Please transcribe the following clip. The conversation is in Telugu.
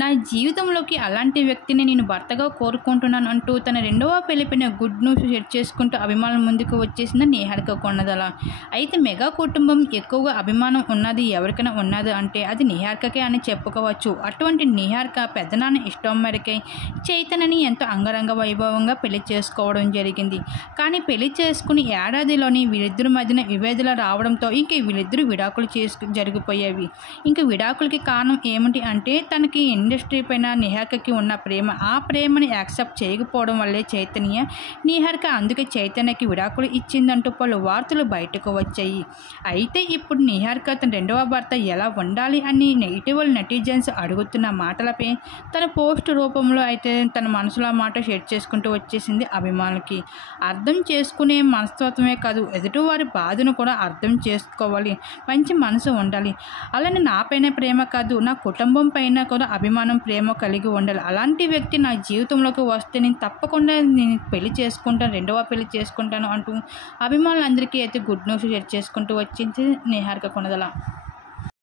నా జీవితంలోకి అలాంటి వ్యక్తిని నేను భర్తగా కోరుకుంటున్నాను అంటూ తన రెండవ పెళ్లిపైన గుడ్ న్యూస్ షేర్ చేసుకుంటూ అభిమానుల ముందుకు వచ్చేసింది నిహారిక కొణిదెల. అయితే మెగా కుటుంబం ఎక్కువగా అభిమానం ఉన్నది ఎవరికైనా ఉన్నది అంటే అది నిహారికకే అని చెప్పుకోవచ్చు. అటువంటి నిహారిక పెద్దనాన్న ఇష్టం మేరకే చైతన్యని ఎంతో అంగరంగ వైభవంగా పెళ్లి చేసుకోవడం జరిగింది. కానీ పెళ్లి చేసుకుని ఏడాదిలోని వీళ్ళిద్దరి మధ్యన విభేదాలు రావడంతో ఇంక వీళ్ళిద్దరూ విడాకులు జరిగిపోయేవి. ఇంక విడాకులకి కారణం ఏమిటి అంటే తనకి ఇండస్ట్రీ పైన నిహారికకి ఉన్న ప్రేమ, ఆ ప్రేమని యాక్సెప్ట్ చేయకపోవడం వల్లే చైతన్య నిహారిక అందుకే చైతన్యకి విడాకులు ఇచ్చిందంటూ పలు వార్తలు బయటకు వచ్చాయి. అయితే ఇప్పుడు నిహారిక తన రెండవ భర్త ఎలా ఉండాలి అని నెటిజన్స్ అడుగుతున్న మాటలపై తన పోస్ట్ రూపంలో అయితే తన మనసులో మాట షేర్ చేసుకుంటూ వచ్చేసింది అభిమానులకి. అర్థం చేసుకునే మనస్తత్వమే కాదు, ఎదుటివారి బాధను కూడా అర్థం చేసుకోవాలి, మంచి మనసు ఉండాలి. అలానే నాపైన ప్రేమ కాదు, నా కుటుంబం పైన కూడా అభిమానం ప్రేమ కలిగి ఉండాలి. అలాంటి వ్యక్తి నా జీవితంలోకి వస్తే నేను తప్పకుండా పెళ్లి చేసుకుంటాను, రెండవ పెళ్లి చేసుకుంటాను అంటూ అభిమానులందరికీ అయితే గుడ్ న్యూస్ షేర్ చేసుకుంటూ వచ్చింది నిహారిక కొణిదెల.